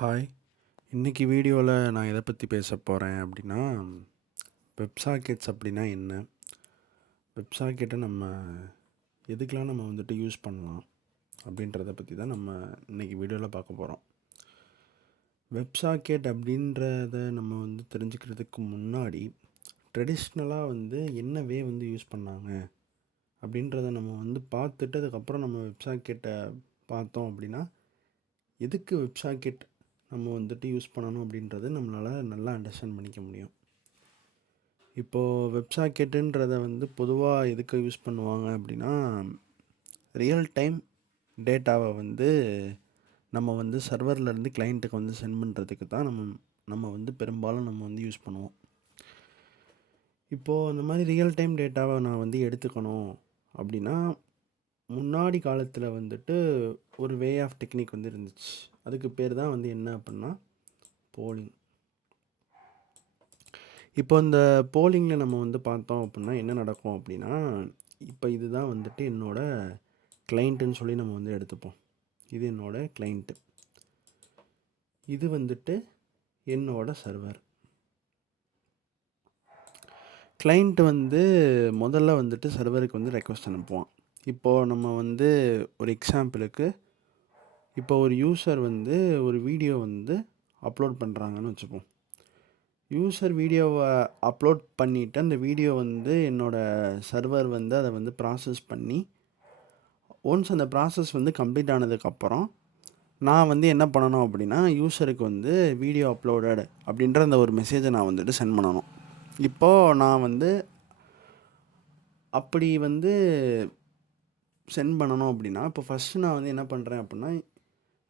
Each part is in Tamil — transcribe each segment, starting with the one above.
ஹாய். இன்னைக்கு வீடியோவில் நான் எதை பற்றி பேச போகிறேன் அப்படின்னா, வெப்சாக்கெட்ஸ் அப்படின்னா என்ன? வெப்சாக்கெட்டை நம்ம எதுக்கெலாம் நம்ம வந்துட்டு யூஸ் பண்ணலாம் அப்படின்றத பற்றி தான் நம்ம இன்னைக்கு வீடியோவில் பார்க்க போகிறோம். வெப்சாக்கெட் அப்படின்றத நம்ம வந்து தெரிஞ்சுக்கிறதுக்கு முன்னாடி ட்ரெடிஷ்னலாக வந்து என்ன வே வந்து யூஸ் பண்ணாங்க அப்படின்றத நம்ம வந்து பார்த்துட்டு அதுக்கப்புறம் நம்ம வெப்சாக்கெட்டை பார்த்தோம் அப்படின்னா, எதுக்கு வெப்சாக்கெட் நம்ம வந்துட்டு யூஸ் பண்ணணும் அப்படின்றது நம்மளால் நல்லா அண்டர்ஸ்டாண்ட் பண்ணிக்க முடியும். இப்போது வெப்சாக்கெட்டுன்றதை வந்து பொதுவாக எதுக்கு யூஸ் பண்ணுவாங்க அப்படின்னா, ரியல் டைம் டேட்டாவை வந்து நம்ம வந்து சர்வர்லேருந்து கிளைண்ட்டுக்கு வந்து சென்ட் பண்ணுறதுக்கு தான் நம்ம வந்து பெரும்பாலும் நம்ம வந்து யூஸ் பண்ணுவோம். இப்போது அந்த மாதிரி ரியல் டைம் டேட்டாவை நான் வந்து எடுத்துக்கணும் அப்படின்னா, முன்னாடி காலத்தில் வந்துட்டு ஒரு வே ஆஃப் டெக்னிக் வந்து இருந்துச்சு. அதுக்கு பேர் தான் வந்து என்ன அப்படின்னா போலிங். இப்போ இந்த போலிங்கில் நம்ம வந்து பார்த்தோம் அப்படின்னா என்ன நடக்கும் அப்படின்னா, இப்போ இதுதான் வந்துட்டு என்னோடய கிளைண்ட்டுன்னு சொல்லி நம்ம வந்து எடுத்துப்போம். இது என்னோடய கிளைண்ட்டு, இது வந்துட்டு என்னோட சர்வர். கிளைண்ட் வந்து முதல்ல வந்துட்டு சர்வருக்கு வந்து ரெக்வஸ்ட் அனுப்புவான். இப்போது நம்ம வந்து ஒரு எக்ஸாம்பிளுக்கு, இப்போ ஒரு யூசர் வந்து ஒரு வீடியோ வந்து அப்லோட் பண்ணுறாங்கன்னு வச்சுப்போம். யூசர் வீடியோவை அப்லோட் பண்ணிவிட்டு அந்த வீடியோ வந்து என்னோடய சர்வர் வந்து அதை வந்து ப்ராசஸ் பண்ணி, ஒன்ஸ் அந்த ப்ராசஸ் வந்து கம்ப்ளீட் ஆனதுக்கப்புறம் நான் வந்து என்ன பண்ணணும் அப்படின்னா, யூசருக்கு வந்து வீடியோ அப்லோடட் அப்படின்ற அந்த ஒரு மெசேஜை நான் வந்துட்டு சென்ட் பண்ணணும். இப்போது நான் வந்து அப்படி வந்து சென்ட் பண்ணணும் அப்படின்னா, இப்போ ஃபஸ்ட்டு நான் வந்து என்ன பண்ணுறேன் அப்படின்னா,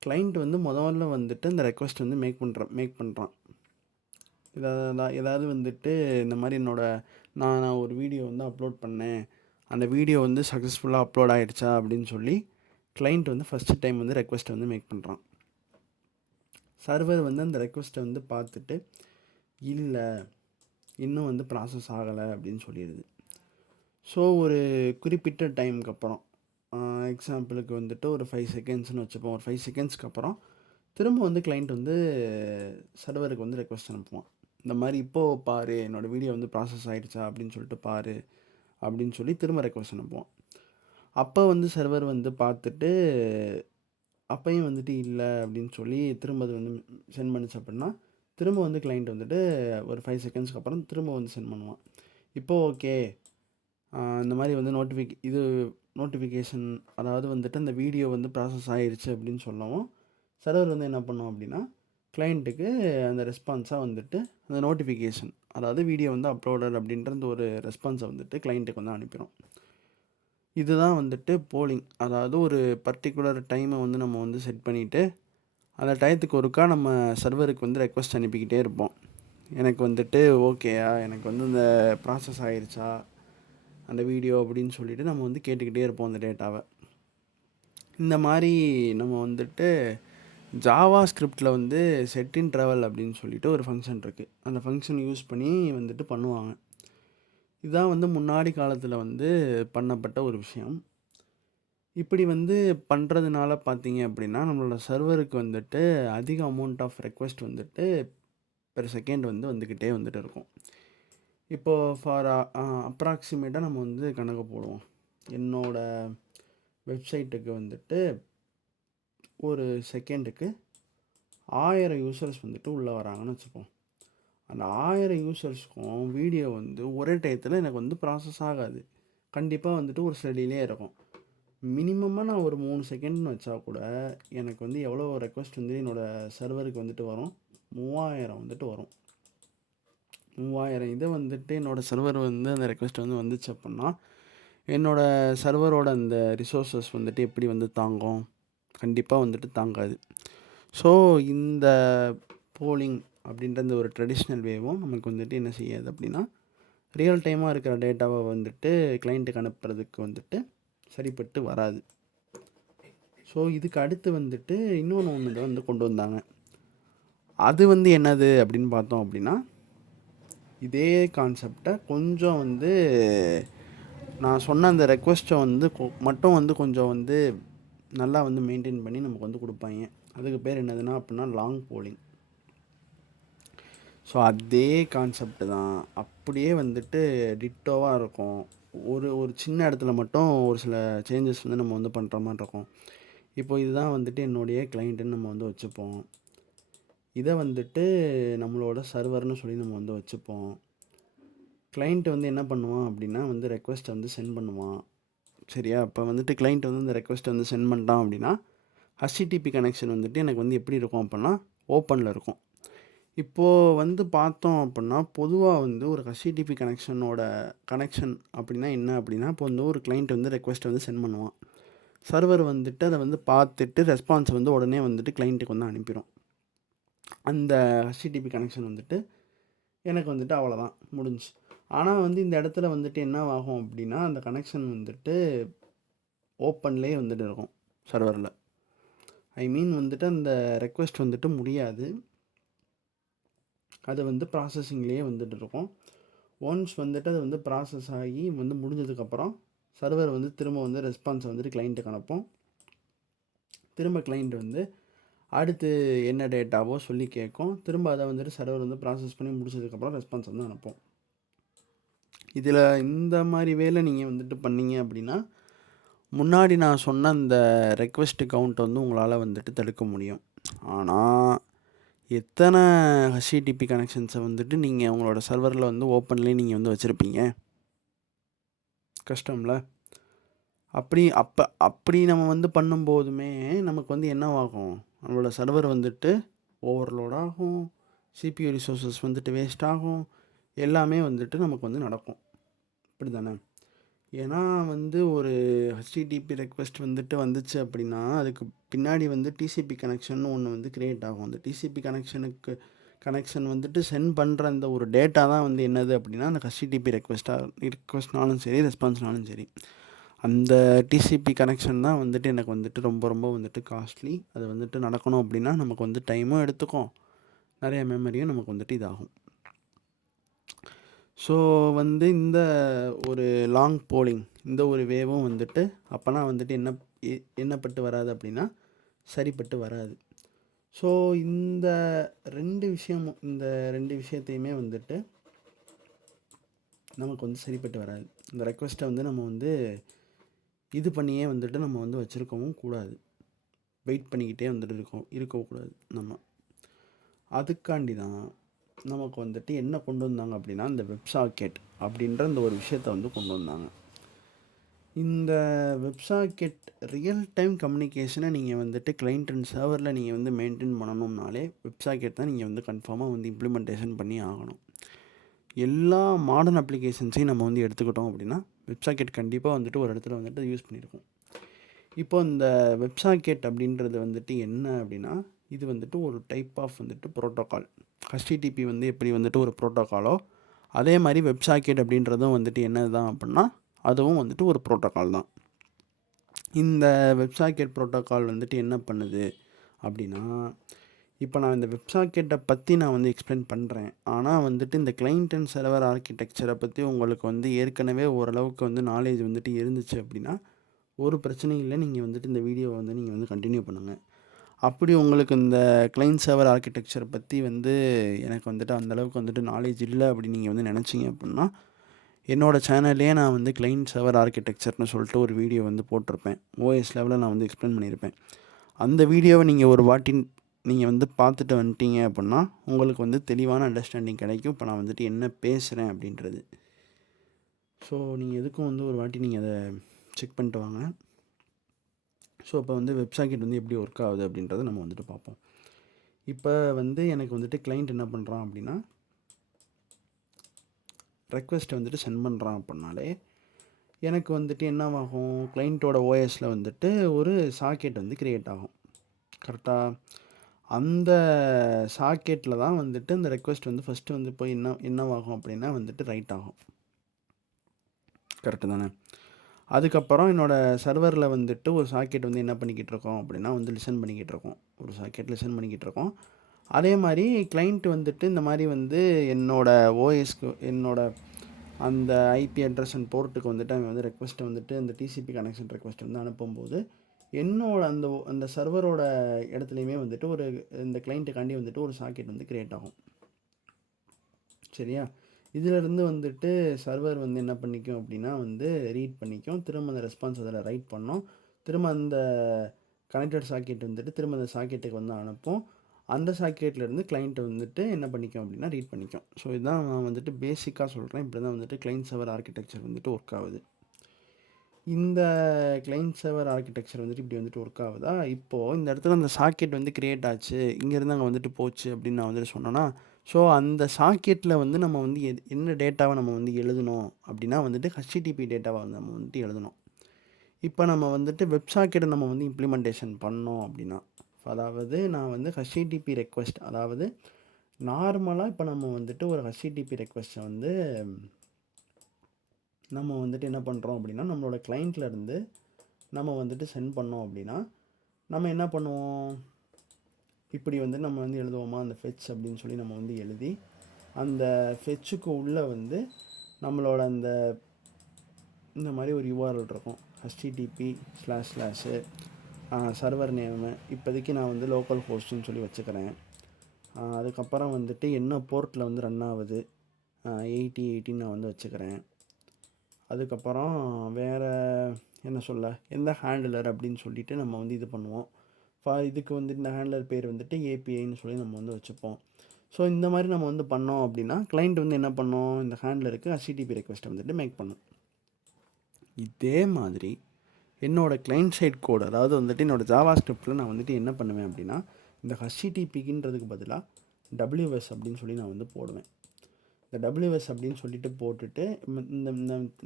கிளைண்ட் வந்து முதல்ல வந்துட்டு அந்த ரெக்வஸ்ட் வந்து மேக் பண்ணுறான். ஏதாவது வந்துட்டு இந்த மாதிரி நான் ஒரு வீடியோ வந்து அப்லோட் பண்ணேன், அந்த வீடியோ வந்து சக்ஸஸ்ஃபுல்லாக அப்லோட் ஆகிடுச்சா அப்படின்னு சொல்லி கிளைண்ட் வந்து ஃபஸ்ட்டு டைம் வந்து ரெக்வஸ்ட்டை வந்து மேக் பண்ணுறான். சர்வர் வந்து அந்த ரெக்வஸ்ட்டை வந்து பார்த்துட்டு, இல்லை இன்னும் வந்து ப்ராசஸ் ஆகலை அப்படின்னு சொல்லிடுது. ஸோ ஒரு குறிப்பிட்ட டைமுக்கு அப்புறம், எக்ஸாம்பிளுக்கு வந்துட்டு ஒரு 5 செகண்ட்ஸ்னு வச்சுப்போம். ஒரு 5 செகண்ட்ஸ்க்கு அப்புறம் திரும்ப வந்து கிளைண்ட் வந்து சர்வருக்கு வந்து ரெக்வஸ்ட் அனுப்புவான். இந்த மாதிரி இப்போது பாரு, என்னோடய வீடியோ வந்து ப்ராசஸ் ஆகிடுச்சா அப்படின்னு சொல்லிட்டு பாரு அப்படின்னு சொல்லி திரும்ப ரெக்வஸ்ட் அனுப்புவான். அப்போ வந்து சர்வர் வந்து பார்த்துட்டு, அப்பையும் வந்துட்டு இல்லை அப்படின்னு சொல்லி திரும்ப அது வந்து சென்ட் பண்ணிச்சு அப்படின்னா, திரும்ப வந்து கிளைண்ட் வந்துட்டு ஒரு 5 செகண்ட்ஸ்க்கு அப்புறம் திரும்ப வந்து சென்ட் பண்ணுவான். இப்போது ஓகே, இந்த மாதிரி வந்து நோட்டிஃபிகேஷன், அதாவது வந்துட்டு அந்த வீடியோ வந்து ப்ராசஸ் ஆகிடுச்சு அப்படின்னு சொல்லவும், சர்வர் வந்து என்ன பண்ணுவோம் அப்படின்னா, கிளைண்ட்டுக்கு அந்த ரெஸ்பான்ஸாக வந்துட்டு அந்த நோட்டிஃபிகேஷன், அதாவது வீடியோ வந்து அப்லோடட் அப்படின்ற அந்த ஒரு ரெஸ்பான்ஸை வந்துட்டு கிளைண்ட்டுக்கு வந்து அனுப்பிடும். இதுதான் வந்துட்டு போலிங். அதாவது ஒரு பர்டிகுலர் டைமை வந்து நம்ம வந்து செட் பண்ணிவிட்டு, அந்த டயத்துக்கு ஒருக்கா நம்ம சர்வருக்கு வந்து ரெக்வஸ்ட் அனுப்பிக்கிட்டே இருப்போம். எனக்கு வந்துட்டு ஓகேயா, எனக்கு வந்து இந்த ப்ராசஸ் ஆகிடுச்சா அந்த வீடியோ அப்படின்னு சொல்லிவிட்டு நம்ம வந்து கேட்டுக்கிட்டே இருப்போம் அந்த டேட்டாவை. இந்த மாதிரி நம்ம வந்துட்டு ஜாவா ஸ்கிரிப்டில் வந்து செட் இன் ட்ராவல் அப்படின்னு சொல்லிட்டு ஒரு ஃபங்க்ஷன் இருக்குது. அந்த ஃபங்க்ஷன் யூஸ் பண்ணி வந்துட்டு பண்ணுவாங்க. இதுதான் வந்து முன்னாடி காலத்தில் வந்து பண்ணப்பட்ட ஒரு விஷயம். இப்படி வந்து பண்ணுறதுனால பார்த்தீங்க அப்படின்னா, நம்மளோட சர்வருக்கு வந்துட்டு அதிக அமௌண்ட் ஆஃப் ரெக்வெஸ்ட் வந்துட்டு பெர் செகண்ட் வந்து வந்துக்கிட்டே வந்துட்டு இருக்கும். இப்போது ஃபார் அப்ராக்சிமேட்டாக நம்ம வந்து கணக்கு போடுவோம். என்னோடய வெப்சைட்டுக்கு வந்துட்டு ஒரு செகண்டுக்கு 1000 யூசர்ஸ் வந்துட்டு உள்ளே வராங்கன்னு வச்சுப்போம். அந்த 1000 யூசர்ஸ்க்கும் வீடியோ வந்து ஒரே டயத்தில் எனக்கு வந்து ப்ராசஸ் ஆகாது. கண்டிப்பாக வந்துட்டு ஒரு சில டிலே இருக்கும். மினிமமாக நான் ஒரு 3 செகண்ட்னு வச்சா கூட எனக்கு வந்து எவ்வளோ ரெக்வஸ்ட் வந்து என்னோடய சர்வருக்கு வந்துட்டு வரும், 3000 வந்துட்டு வரும். 3000 இதை வந்துட்டு என்னோடய சர்வர் வந்து அந்த ரெக்வஸ்ட் வந்து வந்துச்சு அப்படின்னா, என்னோடய சர்வரோட அந்த ரிசோர்ஸஸ் வந்துட்டு எப்படி வந்து தாங்கும்? கண்டிப்பாக வந்துட்டு தாங்காது. ஸோ இந்த போலிங் அப்படின்ற இந்த ஒரு ட்ரெடிஷ்னல் வேவும் நமக்கு வந்துட்டு என்ன செய்யாது அப்படின்னா, ரியல் டைமாக இருக்கிற டேட்டாவை வந்துட்டு கிளைண்ட்டுக்கு அனுப்புறதுக்கு வந்துட்டு சரிப்பட்டு வராது. ஸோ இதுக்கு அடுத்து வந்துட்டு ஒன்று வந்து கொண்டு வந்தாங்க. அது வந்து என்னது அப்படின்னு பார்த்தோம் அப்படின்னா, இதே கான்செப்டை கொஞ்சம் வந்து நான் சொன்ன அந்த ரெக்வஸ்ட்டை வந்து மட்டும் வந்து கொஞ்சம் வந்து நல்லா வந்து மெயின்டைன் பண்ணி நமக்கு வந்து கொடுப்பாங்க. அதுக்கு பேர் என்னதுன்னா அப்படின்னா லாங் போலிங். ஸோ அதே கான்செப்ட் தான், அப்படியே வந்துட்டு டிட்டோவாக இருக்கும். ஒரு ஒரு சின்ன இடத்துல மட்டும் ஒரு சில சேஞ்சஸ் வந்து நம்ம வந்து பண்ணுற மாதிரி இருக்கும். இப்போ இதுதான் வந்துட்டு என்னுடைய கிளைண்ட்டுன்னு நம்ம வந்து வச்சுப்போம். இதை வந்துட்டு நம்மளோட சர்வர்னு சொல்லி நம்ம வந்து வச்சுப்போம். கிளைண்ட் வந்து என்ன பண்ணுவான் அப்படின்னா வந்து ரெக்வெஸ்ட்டை வந்து சென்ட் பண்ணுவான். சரியா? இப்போ வந்துட்டு கிளைண்ட் வந்து இந்த ரெக்வெஸ்ட்டை வந்து சென்ட் பண்ணிட்டான் அப்படின்னா ஹச்டிடிபி கனெக்ஷன் வந்துட்டு எனக்கு வந்து எப்படி இருக்கும் அப்படின்னா ஓப்பனில் இருக்கும். இப்போது வந்து பார்த்தோம் அப்படின்னா பொதுவாக வந்து ஒரு ஹச்டிடிபி கனெக்ஷன் அப்படின்னா என்ன அப்படின்னா, இப்போ வந்து ஒரு கிளைண்ட் வந்து ரெக்வெஸ்ட்டை வந்து சென்ட் பண்ணுவான். சர்வர் வந்துட்டு அதை வந்து பார்த்துட்டு ரெஸ்பான்ஸ் வந்து உடனே வந்துட்டு கிளைண்ட்டுக்கு வந்து அனுப்பிடும். அந்த ஹச்டிடிபி கனெக்ஷன் வந்துட்டு எனக்கு வந்துட்டு அவ்வளோதான், முடிஞ்சு. ஆனால் வந்து இந்த இடத்துல வந்துட்டு என்ன ஆகும் அப்படின்னா, அந்த கனெக்ஷன் வந்துட்டு ஓப்பன்லேயே வந்துட்டு இருக்கும் சர்வரில். ஐ மீன் வந்துட்டு அந்த ரெக்வெஸ்ட் வந்துட்டு முடியாது, அது வந்து ப்ராசஸிங்லேயே வந்துட்டு இருக்கும். ஒன்ஸ் வந்துட்டு அது வந்து ப்ராசஸ் ஆகி வந்து முடிஞ்சதுக்கப்புறம் சர்வர் வந்து திரும்ப வந்து ரெஸ்பான்ஸை வந்துட்டு கிளைண்ட்டுக்கு அனுப்போம். திரும்ப கிளைண்ட் வந்து அடுத்து என்ன டேட்டாவோ சொல்லி கேட்கும். திரும்ப அதை வந்துட்டு சர்வர் வந்து ப்ராசஸ் பண்ணி முடிச்சதுக்கப்புறம் ரெஸ்பான்ஸ் வந்து அனுப்போம். இதில் இந்த மாதிரி வேலை நீங்கள் வந்துட்டு பண்ணீங்க அப்படின்னா முன்னாடி நான் சொன்ன அந்த ரெக்வெஸ்ட் கவுண்ட் வந்து உங்களால் வந்துட்டு தடுக்க முடியும். ஆனால் எத்தனை ஹச்டிடிபி கனெக்ஷன்ஸை வந்துட்டு நீங்கள் உங்களோட சர்வரில் வந்து ஓப்பன்லேயே நீங்கள் வந்து வச்சுருப்பீங்க? கஷ்டம்ல. அப்படி நம்ம வந்து பண்ணும்போதுமே நமக்கு வந்து என்னவாகும், நம்மளோட சர்வர் வந்துட்டு ஓவர்லோட் ஆகும், சிபியூ ரிசோர்ஸஸ் வந்துட்டு வேஸ்ட் ஆகும், எல்லாமே வந்துட்டு நமக்கு வந்து நடக்கும். இப்படி தானே? ஏன்னா வந்து ஒரு ஹச்டிடிபி ரெக்வெஸ்ட் வந்துட்டு வந்துச்சு அப்படின்னா அதுக்கு பின்னாடி வந்து டிசிபி கனெக்ஷன் ஒன்று வந்து க்ரியேட் ஆகும். அந்த டிசிபி கனெக்ஷன் வந்துட்டு சென்ட் பண்ணுற அந்த ஒரு டேட்டா தான் வந்து என்னது அப்படின்னா அந்த ஹச்டிடிபி ரெக்வெஸ்ட்னாலும் சரி, ரெஸ்பான்ஸ்னாலும் சரி, அந்த டிசிபி கனெக்ஷன் தான் வந்துட்டு எனக்கு வந்துட்டு ரொம்ப ரொம்ப வந்துட்டு காஸ்ட்லி. அது வந்துட்டு நடக்கணும் அப்படின்னா நமக்கு வந்து டைமும் எடுத்துக்கும், நிறைய மெமரியும் நமக்கு வந்துட்டு இதாகும். ஸோ வந்து இந்த ஒரு லாங் போலிங், இந்த ஒரு வேவும் வந்துட்டு அப்போனா வந்துட்டு என்னப்பட்டு வராது அப்படின்னா சரிப்பட்டு வராது. ஸோ இந்த ரெண்டு விஷயத்தையுமே வந்துட்டு நமக்கு வந்து சரிப்பட்டு வராது. இந்த ரெக்வெஸ்ட்டை வந்து நம்ம வந்து இது பண்ணியே வந்துட்டு நம்ம வந்து வச்சுருக்கவும் கூடாது, வெயிட் பண்ணிக்கிட்டே வந்துட்டு இருக்கக்கூடாது. நம்ம அதுக்காண்டி தான் நமக்கு வந்துட்டு என்ன கொண்டு வந்தாங்க அப்படின்னா இந்த வெப்சாக்கெட் அப்படின்ற இந்த ஒரு விஷயத்தை வந்து கொண்டு வந்தாங்க. இந்த வெப்சாக்கெட் ரியல் டைம் கம்யூனிகேஷனை நீங்கள் வந்துட்டு கிளைண்ட் அண்ட் சர்வரில் நீங்கள் வந்து மெயின்டைன் பண்ணணும்னாலே வெப்சாக்கெட் தான் நீங்கள் வந்து கன்ஃபார்மாக வந்து இம்ப்ளிமெண்டேஷன் பண்ணி ஆகணும். எல்லா மாடர்ன் அப்ளிகேஷன்ஸையும் நம்ம வந்து எடுத்துக்கிட்டோம் அப்படின்னா வெப்சாக்கெட் கண்டிப்பாக வந்துட்டு ஒரு இடத்துல வந்துட்டு யூஸ் பண்ணியிருக்கோம். இப்போ இந்த வெப்சாக்கெட் அப்படின்றது வந்துட்டு என்ன அப்படின்னா, இது வந்துட்டு ஒரு டைப் ஆஃப் வந்துட்டு ப்ரோட்டோக்கால். ஹச்டிடிபி வந்து எப்படி வந்துட்டு ஒரு ப்ரோட்டோக்காலோ அதே மாதிரி வெப்சாக்கெட் அப்படின்றதும் வந்துட்டு என்னது தான் அப்படின்னா அதுவும் வந்துட்டு ஒரு ப்ரோட்டோக்கால் தான். இந்த வெப்சாக்கெட் ப்ரோட்டோக்கால் வந்துட்டு என்ன பண்ணுது அப்படின்னா, இப்போ நான் இந்த வெப்சாக்கெட்டை பற்றி நான் வந்து எக்ஸ்பிளைன் பண்ணுறேன். ஆனால் வந்துட்டு இந்த கிளைண்ட் அண்ட் சர்வர் ஆர்கிடெக்சரை பற்றி உங்களுக்கு வந்து ஏற்கனவே ஓரளவுக்கு வந்து நாலேஜ் வந்துட்டு இருந்துச்சு அப்படின்னா ஒரு பிரச்சனையும் இல்லை, நீங்கள் வந்துட்டு இந்த வீடியோவை வந்து நீங்கள் வந்து கண்டினியூ பண்ணுங்கள். அப்படி உங்களுக்கு இந்த கிளைண்ட் சர்வர் ஆர்கிடெக்சரை பற்றி வந்து எனக்கு வந்துட்டு அந்தளவுக்கு வந்துட்டு நாலேஜ் இல்லை அப்படின்னு நீங்கள் வந்து நினச்சிங்க அப்படின்னா என்னோடய சேனல்லே நான் வந்து கிளைண்ட் சர்வர் ஆர்கிடெக்சர்னு சொல்லிட்டு ஒரு வீடியோ வந்து போட்டிருப்பேன். ஓஎஸ் லெவலில் நான் வந்து எக்ஸ்பிளைன் பண்ணியிருப்பேன். அந்த வீடியோவை நீங்கள் ஒரு வாட்டி நீங்கள் வந்து பார்த்துட்டு வந்துட்டீங்க அப்படின்னா உங்களுக்கு வந்து தெளிவான அண்டர்ஸ்டாண்டிங் கிடைக்கும் இப்போ நான் வந்துட்டு என்ன பேசுகிறேன் அப்படின்றது. ஸோ நீங்கள் எதுக்கும் வந்து ஒரு வாட்டி நீங்கள் அதை செக் பண்ணிட்டு வாங்க. ஸோ இப்போ வந்து வெப்சாக்கெட் வந்து எப்படி ஒர்க் ஆகுது அப்படின்றத நம்ம வந்துட்டு பார்ப்போம். இப்போ வந்து எனக்கு வந்துட்டு கிளைண்ட் என்ன பண்ணுறான் அப்படின்னா ரெக்வெஸ்ட்டை வந்துட்டு சென்ட் பண்ணுறான் அப்படின்னாலே எனக்கு வந்துட்டு என்னவாகும், கிளைண்ட்டோட ஓஎஸில் வந்துட்டு ஒரு சாக்கெட் வந்து க்ரியேட் ஆகும். கரெக்டாக அந்த சாக்கெட்டில் தான் வந்துட்டு இந்த ரெக்வெஸ்ட் வந்து ஃபஸ்ட்டு வந்து போய் என்னவாகும் அப்படின்னா வந்துட்டு ரைட் ஆகும். கரெக்டு தானே? அதுக்கப்புறம் என்னோடய சர்வரில் வந்துட்டு ஒரு சாக்கெட் வந்து என்ன பண்ணிக்கிட்டு இருக்கோம் அப்படின்னா வந்து லிசன் பண்ணிக்கிட்டு இருக்கோம். ஒரு சாக்கெட் லிசன் பண்ணிக்கிட்டு இருக்கோம். அதே மாதிரி கிளைண்ட் வந்துட்டு இந்த மாதிரி வந்து என்னோடய ஓஎஸ்க்கு அந்த ஐபி அட்ரஸ் அண்ட் போர்ட்டுக்கு வந்துட்டு அவன் வந்து ரெக்வெஸ்ட்டை வந்துட்டு அந்த டிசிபி கனெக்ஷன் ரெக்வெஸ்ட் வந்து அனுப்பும்போது என்னோட அந்த சர்வரோட இடத்துலையுமே வந்துட்டு ஒரு இந்த கிளைண்ட்டுக்காண்டி வந்துட்டு ஒரு சாக்கெட் வந்து க்ரியேட் ஆகும். சரியா? இதிலேருந்து வந்துட்டு சர்வர் வந்து என்ன பண்ணிக்கும் அப்படின்னா வந்து ரீட் பண்ணிக்கும். திரும்ப அந்த ரெஸ்பான்ஸ் அதில் ரைட் பண்ணோம். திரும்ப அந்த கனெக்டட் சாக்கெட் வந்துட்டு திரும்ப அந்த சாக்கெட்டுக்கு வந்து அனுப்பும். அந்த சாக்கெட்லேருந்து கிளைண்ட் வந்துட்டு என்ன பண்ணிக்கும் அப்படின்னா ரீட் பண்ணிக்கும். ஸோ இதுதான் நான் வந்துட்டு பேசிக்காக சொல்கிறேன். இப்படி தான் வந்துட்டு கிளைண்ட் சர்வர் ஆர்கிடெக்சர் வந்துட்டு ஒர்க் ஆகுது. இந்த கிளைண்ட் சர்வர் ஆர்கிடெக்சர் வந்துட்டு இப்படி வந்துட்டு ஒர்க் ஆகுதா? இப்போது இந்த இடத்துல அந்த சாக்கெட் வந்து கிரியேட் ஆச்சு, இங்கேருந்து அங்கே வந்துட்டு போச்சு அப்படின்னு நான் வந்துட்டு சொன்னேன்னா, ஸோ அந்த சாக்கெட்டில் வந்து நம்ம வந்து என்ன டேட்டாவை நம்ம வந்து எழுதணும் அப்படின்னா வந்துட்டு ஹச்டிடிபி டேட்டாவை வந்து நம்ம வந்துட்டு எழுதணும். இப்போ நம்ம வந்துட்டு வெப் சாக்கெட்டை நம்ம வந்து இம்ப்ளிமெண்டேஷன் பண்ணோம் அப்படின்னா, அதாவது நான் வந்து ஹச்டிடிபி ரெக்வெஸ்ட், அதாவது நார்மலாக இப்போ நம்ம வந்துட்டு ஒரு ஹச்டிடிபி ரெக்வெஸ்ட்டை வந்து நம்ம வந்துட்டு என்ன பண்ணுறோம் அப்படின்னா, நம்மளோட கிளைண்ட்லேருந்து நம்ம வந்துட்டு சென்ட் பண்ணோம் அப்படின்னா, நம்ம என்ன பண்ணுவோம், இப்படி வந்து நம்ம வந்து எழுதுவோமா, அந்த ஃபெட்ச் அப்படின்னு சொல்லி நம்ம வந்து எழுதி, அந்த ஃபெட்சுக்கு உள்ளே வந்து நம்மளோட இந்த மாதிரி ஒரு யூஆர்எல் இருக்கும். http// சர்வர் நேமு, இப்போதைக்கு நான் வந்து லோக்கல் ஹோஸ்ட்டுன்னு சொல்லி வச்சுக்கிறேன். அதுக்கப்புறம் வந்துட்டு என்ன போர்ட்டில் வந்து ரன் ஆகுது, 8080 நான் வந்து வச்சுக்கிறேன். அதுக்கப்புறம் வேறு என்ன சொல்ல, எந்த ஹேண்டிலர் அப்படின்னு சொல்லிட்டு நம்ம வந்து இது பண்ணுவோம். இதுக்கு வந்து இந்த ஹேண்ட்லர் பேர் வந்துட்டு ஏபிஐன்னு சொல்லி நம்ம வந்து வச்சுப்போம். ஸோ இந்த மாதிரி நம்ம வந்து பண்ணோம் அப்படின்னா கிளைண்ட் வந்து என்ன பண்ணோம், இந்த ஹேண்ட்லருக்கு ஹச்டிடிபி ரெக்வெஸ்ட்டை வந்துட்டு மேக் பண்ணும். இதே மாதிரி என்னோடய கிளைண்ட் சைட் கோடு, அதாவது வந்துட்டு என்னோடய ஜாவா ஸ்கிரிப்டில் நான் வந்துட்டு என்ன பண்ணுவேன் அப்படின்னா, இந்த ஹச்டிடிபிக்குன்றதுக்கு பதிலாக WS அப்படின்னு சொல்லி நான் வந்து போடுவேன். இந்த WS அப்படின்னு சொல்லிட்டு போட்டுட்டு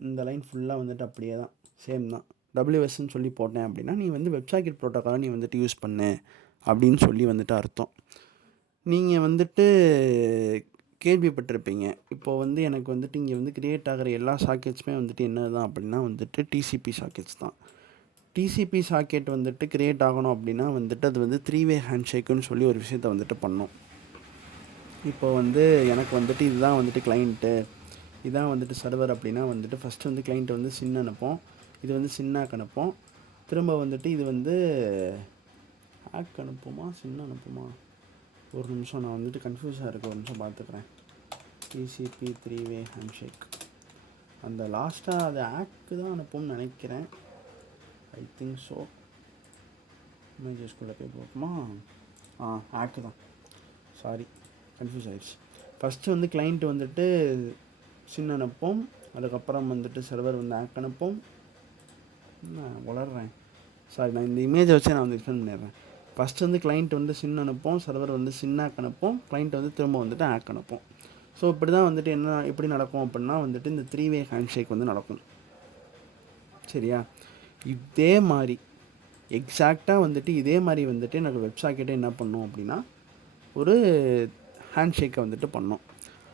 இந்த லைன் ஃபுல்லாக வந்துட்டு அப்படியே தான், சேம் தான். WSன்னு சொல்லி போட்டேன் அப்படின்னா நீ வந்து வெப்சாக்கெட் ப்ரோட்டோக்காலை நீ வந்துட்டு யூஸ் பண்ணு அப்படின்னு சொல்லி வந்துட்டு அர்த்தம். நீங்கள் வந்துட்டு கேள்விப்பட்டிருப்பீங்க, இப்போது வந்து எனக்கு வந்துட்டு இங்கே வந்து க்ரியேட் ஆகிற எல்லா சாக்கெட்ஸுமே வந்துட்டு என்ன தான் அப்படின்னா வந்துட்டு டிசிபி சாக்கெட்ஸ் தான். டிசிபி சாக்கெட் வந்துட்டு க்ரியேட் ஆகணும் அப்படின்னா வந்துட்டு அது வந்து 3-வே ஹேண்ட்ஷேக்குன்னு சொல்லி ஒரு விஷயத்தை வந்துட்டு பண்ணோம். இப்போ வந்து எனக்கு வந்துட்டு இதுதான் வந்துட்டு கிளைண்ட்டு, இதான் வந்துட்டு சர்வர் அப்படின்னா வந்துட்டு ஃபஸ்ட்டு வந்து கிளைண்ட்டை வந்து சின் அனுப்போம், இது வந்து சின்னாக்கு அனுப்போம். திரும்ப வந்துட்டு இது வந்து ஆக் அனுப்புமா சின்ன அனுப்புமா, ஒரு நிமிஷம் நான் வந்துட்டு கன்ஃபியூஸாக இருக்குது, ஒரு நிமிஷம் பார்த்துக்கிறேன். டிசிபி 3-வே ஹேண்ட்ஷேக், அந்த லாஸ்ட்டாக அது ஆக்கு தான் அனுப்பும்னு நினைக்கிறேன். I think so. இமேஜஸ்குள்ளே போய் பார்ப்போமா, ஆக்கு தான், சாரி கன்ஃபியூஸ் ஆகிடுச்சு. ஃபஸ்ட்டு வந்து கிளைண்ட் வந்துட்டு சின்ன அனுப்போம், அதுக்கப்புறம் வந்துட்டு சர்வர் வந்து ஆக் அனுப்போம். வளர்றேன், சாரி, நான் இந்த இமேஜை வச்சு நான் வந்து எக்ஸ்பிளைன் பண்ணிடுறேன். ஃபஸ்ட்டு வந்து கிளைண்ட் வந்து சின்ன அனுப்போம், சர்வர் வந்து சின்னாக் அனுப்போம், கிளைண்ட் வந்து திரும்ப வந்துட்டு ஆக் அனுப்போம். ஸோ இப்படி தான் வந்துட்டு எப்படி நடக்கும் அப்படின்னா வந்துட்டு இந்த 3-வே ஹேண்ட்ஷேக் வந்து நடக்கும். சரியா? இதே மாதிரி எக்ஸாக்டாக வந்துட்டு இதே மாதிரி வந்துட்டு எனக்கு வெப்சாக்கெட்டை என்ன பண்ணோம் அப்படின்னா ஒரு ஹேண்ட்ஷேக்கை வந்துட்டு பண்ணோம்.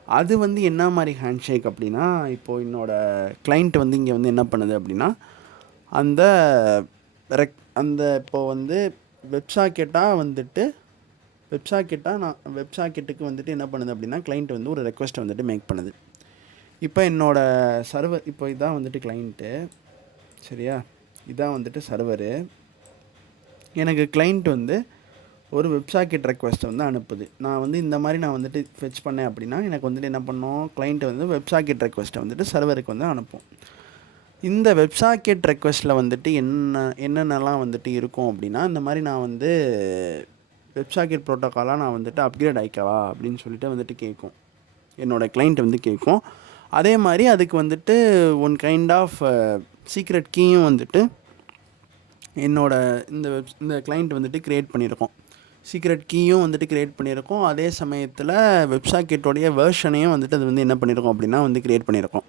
அது வந்து என்ன மாதிரி ஹேண்ட்ஷேக் அப்படின்னா, இப்போது என்னோடய கிளைண்ட் வந்து இங்கே வந்து என்ன பண்ணுது அப்படின்னா அந்த இப்போது வந்து வெப்சாக்கெட்டாக வந்துட்டு வெப்சாக்கெட்டுக்கு வந்துட்டு என்ன பண்ணுது அப்படின்னா கிளைண்ட் வந்து ஒரு ரெக்வெஸ்ட்டை வந்துட்டு மேக் பண்ணுது. இப்போ என்னோடய சர்வர், இப்போ இதான் வந்துட்டு கிளைண்ட்டு, சரியா, இதான் வந்துட்டு சர்வரு. எனக்கு கிளைண்ட் வந்து ஒரு வெப்சாக்கெட் ரெக்வெஸ்ட்டை வந்து அனுப்புது. நான் வந்து இந்த மாதிரி நான் வந்துட்டு ஃபெச் பண்ணேன் அப்படின்னா எனக்கு வந்துட்டு என்ன பண்ணோம், கிளைண்ட் வந்து வெப்சாக்கெட் ரெக்வெஸ்ட்டை வந்துட்டு சர்வருக்கு வந்து அனுப்பும். இந்த வெப்சாக்கெட் ரெக்வெஸ்ட்டில் வந்துட்டு என்னென்னலாம் வந்துட்டு இருக்கும் அப்படின்னா, இந்த மாதிரி நான் வந்து வெப்சாக்கெட் ப்ரோட்டோக்காலாக நான் வந்துட்டு அப்கிரேட் ஆகிக்கவா அப்படின்னு சொல்லிட்டு வந்துட்டு கேட்கும், என்னோடய கிளைண்ட் வந்து கேட்கும். அதே மாதிரி அதுக்கு வந்துட்டு ஒன் கைண்ட் ஆஃப் சீக்ரெட் கீயும் வந்துட்டு இந்த கிளைண்ட் வந்துட்டு க்ரியேட் பண்ணியிருக்கோம். சீக்ரெட் கீயும் வந்துட்டு க்ரியேட் பண்ணியிருக்கோம். அதே சமயத்தில் வெப்சாக்கெட்டோடைய வேர்ஷனையும் வந்துட்டு அது வந்து என்ன பண்ணியிருக்கோம் அப்படின்னா வந்து க்ரியேட் பண்ணியிருக்கோம்.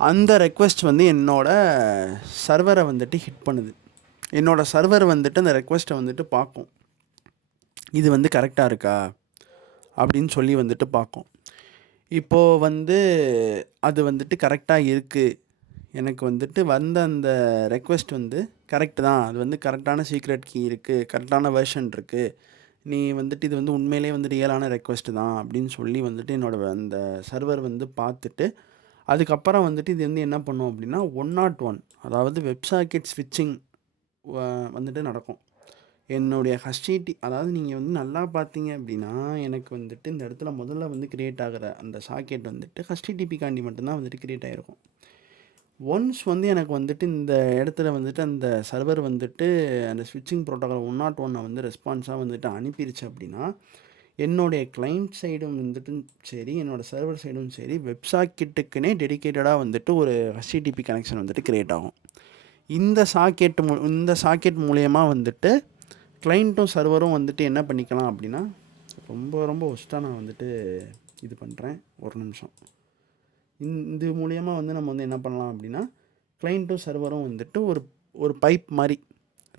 அந்த ரெக்வெஸ்ட் வந்து என்னோடய சர்வரை வந்துட்டு ஹிட் பண்ணுது. என்னோடய சர்வர் வந்துட்டு அந்த ரெக்வெஸ்ட்டை வந்துட்டு பார்க்கும், இது வந்து கரெக்டாக இருக்கா அப்படின்னு சொல்லி வந்துட்டு பார்க்கும். இப்போது வந்து அது வந்துட்டு கரெக்டாக இருக்குது, எனக்கு வந்துட்டு வந்த அந்த ரெக்வெஸ்ட் வந்து கரெக்டு தான், அது வந்து கரெக்டான சீக்ரெட் கீ இருக்குது, கரெக்டான வெர்ஷன் இருக்குது, நீ வந்துட்டு இது வந்து உண்மையிலே வந்து ரியலான ரெக்வெஸ்ட்டு தான் அப்படின்னு சொல்லி வந்துட்டு அந்த சர்வர் வந்து பார்த்துட்டு அதுக்கப்புறம் வந்துட்டு இது வந்து என்ன பண்ணும் அப்படின்னா 101, அதாவது வெப்சாக்கெட் ஸ்விட்சிங் வந்துட்டு நடக்கும். என்னுடைய ஹச்டிடி அதாவது நீங்கள் வந்து நல்லா பார்த்தீங்க அப்படின்னா, எனக்கு வந்துட்டு இந்த இடத்துல முதல்ல வந்து கிரியேட் ஆகிற அந்த சாக்கெட் வந்துட்டு ஹச்டிடிபிக்காண்டி மட்டும்தான் வந்துட்டு கிரியேட் ஆகிருக்கும். ஒன்ஸ் வந்து எனக்கு வந்துட்டு இந்த இடத்துல வந்துட்டு அந்த சர்வர் வந்துட்டு அந்த ஸ்விட்சிங் ப்ரோட்டோகால் 101 வந்து ரெஸ்பான்ஸாக வந்துட்டு அனுப்பிடுச்சு அப்படின்னா, என்னுடைய கிளைண்ட் சைடும் வந்துட்டு சரி, என்னோடய சர்வர் சைடும் சரி, வெப்சாக்கெட்டுக்குனே டெடிக்கேட்டடாக வந்துட்டு ஒரு ஹச்டிடிபி கனெக்ஷன் வந்துட்டு கிரியேட் ஆகும். இந்த சாக்கெட் மூலயமா வந்துட்டு கிளைண்ட்டும் சர்வரும் வந்துட்டு என்ன பண்ணிக்கலாம் அப்படின்னா, ரொம்ப ரொம்ப ஒஸ்ட்டாக நான் வந்துட்டு இது பண்ணுறேன். ஒரு நிமிஷம். இது மூலியமாக வந்து நம்ம வந்து என்ன பண்ணலாம் அப்படின்னா, கிளைண்ட்டும் சர்வரும் வந்துட்டு ஒரு பைப் மாதிரி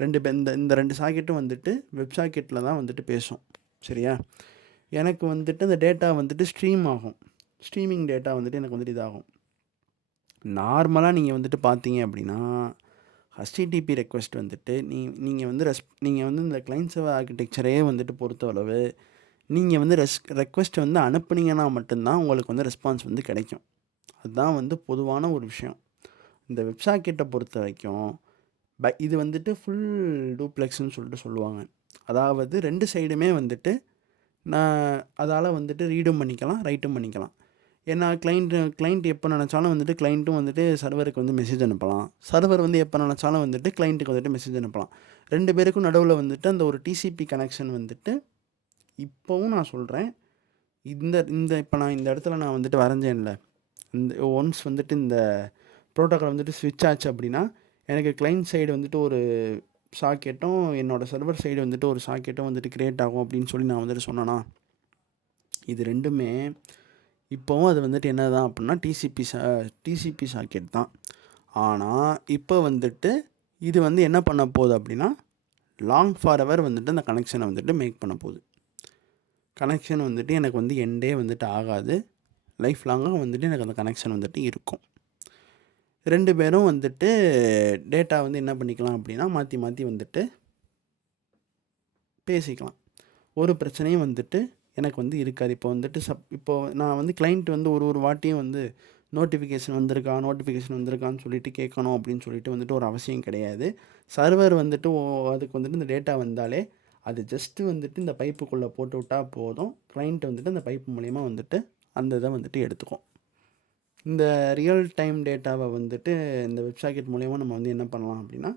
இந்த 2 சாக்கெட்டும் வந்துட்டு வெப் சாக்கெட்டில் தான் வந்துட்டு பேசும். சரியா? எனக்கு வந்துட்டு அந்த டேட்டா வந்துட்டு ஸ்ட்ரீம் ஆகும். ஸ்ட்ரீமிங் டேட்டா வந்துட்டு எனக்கு வந்துட்டு இதாகும். நார்மலாக நீங்கள் வந்துட்டு பார்த்தீங்க அப்படின்னா, ஹச்டிடிபி ரெக்வெஸ்ட் வந்துட்டு நீங்கள் வந்து இந்த கிளைண்ட் சர்வர் ஆர்கிடெக்சரே வந்துட்டு பொறுத்தளவு நீங்கள் வந்து ரெக்வெஸ்ட் வந்து அனுப்புனீங்கன்னா மட்டும்தான் உங்களுக்கு வந்து ரெஸ்பான்ஸ் வந்து கிடைக்கும். அதுதான் வந்து பொதுவான ஒரு விஷயம். இந்த வெப்சாக்கெட்டை பொறுத்த வரைக்கும் இது வந்துட்டு ஃபுல் டூப்ளெக்ஸ்ன்னு சொல்லிட்டு சொல்லுவாங்க. அதாவது 2 சைடுமே வந்துட்டு நான் அதால் வந்துட்டு ரீடும் பண்ணிக்கலாம், ரைட்டும் பண்ணிக்கலாம். ஏன்னா கிளைண்ட் எப்போ நினச்சாலும் வந்துட்டு கிளைண்ட்டும் வந்துட்டு சர்வருக்கு வந்து மெசேஜ் அனுப்பலாம். சர்வர் வந்து எப்போ நினச்சாலும் வந்துட்டு கிளைண்ட்டுக்கு வந்துட்டு மெசேஜ் அனுப்பலாம். 2 பேருக்கும் நடுவில் வந்துட்டு அந்த ஒரு டிசிபி கனெக்ஷன் வந்துட்டு இப்போவும் நான் சொல்கிறேன். இப்போ நான் இந்த இடத்துல நான் வந்துட்டு வரைஞ்சேன்ல, ஒன்ஸ் வந்துட்டு இந்த ப்ரோட்டோக்கால் வந்துட்டு ஸ்விட்ச் ஆச்சு அப்படின்னா, எனக்கு கிளைண்ட் சைடு வந்துட்டு ஒரு சாக்கெட்டும் என்னோடய சர்வர் சைடு வந்துட்டு ஒரு சாக்கெட்டும் வந்துட்டு கிரியேட் ஆகும் அப்படின்னு சொல்லி நான் வந்துட்டு சொன்னேன்னா, இது 2மே இப்போவும் அது வந்துட்டு என்ன தான் அப்படின்னா டிசிபி சாக்கெட் தான். ஆனால் இப்போ வந்துட்டு இது வந்து என்ன பண்ண போகுது அப்படின்னா, லாங் ஃபார் எவர் வந்துட்டு அந்த கனெக்ஷனை வந்துட்டு மேக் பண்ண போகுது. கனெக்ஷன் வந்துட்டு எனக்கு வந்து எண்டே வந்துட்டு ஆகாது. லைஃப் லாங்காக வந்துட்டு எனக்கு அந்த கனெக்ஷன் வந்துட்டு இருக்கும். 2 பேரும் வந்துட்டு டேட்டா வந்து என்ன பண்ணிக்கலாம் அப்படின்னா, மாற்றி மாற்றி வந்துட்டு பேசிக்கலாம். ஒரு பிரச்சனையும் வந்துட்டு எனக்கு வந்து இருக்காது. இப்போ நான் வந்து கிளைண்ட் வந்து ஒரு வாட்டியும் வந்து நோட்டிஃபிகேஷன் வந்திருக்கான்னு சொல்லிட்டு கேட்கணும் அப்படின்னு சொல்லிட்டு வந்துட்டு ஒரு அவசியம் கிடையாது. சர்வர் வந்துட்டு அதுக்கு வந்துட்டு இந்த டேட்டா வந்தாலே அது ஜஸ்ட்டு வந்துட்டு இந்த பைப்புக்குள்ளே போட்டு விட்டால் போதும். கிளைண்ட் வந்துட்டு அந்த பைப் மூலிமா வந்துட்டு அந்த இதை வந்துட்டு எடுத்துக்கும். இந்த ரியல் டைம் டேட்டாவை வந்துட்டு இந்த வெப்சாக்கெட் மூலயமா நம்ம வந்து என்ன பண்ணலாம் அப்படின்னா,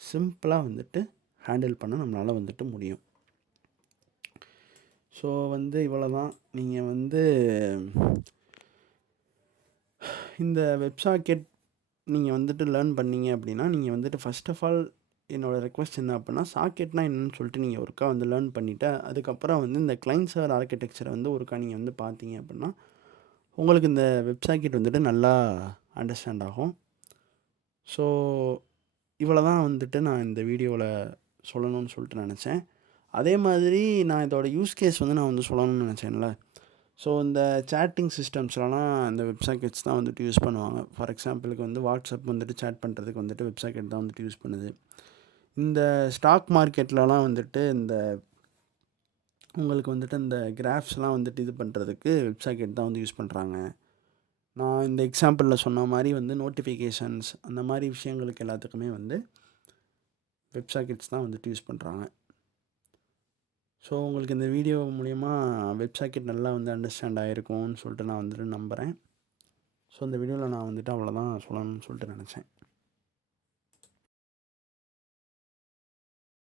சிம்பிளாக வந்துட்டு ஹேண்டில் பண்ண நம்மளால் வந்துட்டு முடியும். ஸோ வந்து இவ்வளோ தான். நீங்கள் வந்து இந்த வெப்சாக்கெட் நீங்கள் வந்துட்டு லேர்ன் பண்ணீங்க அப்படின்னா, நீங்கள் வந்துட்டு ஃபர்ஸ்ட் ஆஃப் ஆல் என்னோடய ரெக்வெஸ்ட் என்ன அப்படின்னா, சாக்கெட்னா என்னன்னு சொல்லிட்டு நீங்கள் ஒருக்கா வந்து லேர்ன் பண்ணிவிட்டு, அதுக்கப்புறம் வந்து இந்த கிளைண்ட் சர்வர் ஆர்கிடெக்சரை வந்து ஒருக்கா நீங்கள் வந்து பார்த்தீங்க அப்படின்னா, உங்களுக்கு இந்த வெப்சாக்கெட் வந்துட்டு நல்லா அண்டர்ஸ்டாண்ட் ஆகும். ஸோ இவ்வளோ தான் வந்துட்டு நான் இந்த வீடியோவில் சொல்லணும்னு சொல்லிட்டு நினச்சேன். அதே மாதிரி நான் இதோட யூஸ் கேஸ் வந்து நான் வந்து சொல்லணும்னு நினச்சேன்ல. ஸோ இந்த சேட்டிங் சிஸ்டம்ஸ்லலாம் இந்த வெப்சாக்கெட்ஸ் தான் வந்துட்டு யூஸ் பண்ணுவாங்க. ஃபார் எக்ஸாம்பிளுக்கு வந்து வாட்ஸ்அப் வந்துட்டு சேட் பண்ணுறதுக்கு வந்துட்டு வெப்சாக்கெட் தான் வந்துட்டு யூஸ் பண்ணுது. இந்த ஸ்டாக் மார்க்கெட்லலாம் வந்துட்டு உங்களுக்கு வந்துட்டு இந்த கிராஃப்ஸ்லாம் வந்துட்டு இது பண்ணுறதுக்கு வெப்சாக்கெட் தான் வந்து யூஸ் பண்ணுறாங்க. நான் இந்த எக்ஸாம்பிளில் சொன்ன மாதிரி வந்து நோட்டிஃபிகேஷன்ஸ் அந்த மாதிரி விஷயங்களுக்கு எல்லாத்துக்குமே வந்து வெப்சாக்கெட்ஸ் தான் வந்துட்டு யூஸ் பண்ணுறாங்க. ஸோ உங்களுக்கு இந்த வீடியோ மூலிமா வெப்சாக்கெட் நல்லா வந்து அண்டர்ஸ்டாண்ட் ஆகிருக்கும்னு சொல்லிட்டு நான் வந்துட்டு நம்புகிறேன். ஸோ இந்த வீடியோவில் நான் வந்துட்டு அவ்வளோதான் சொல்லணும்னு சொல்லிட்டு நினச்சேன்.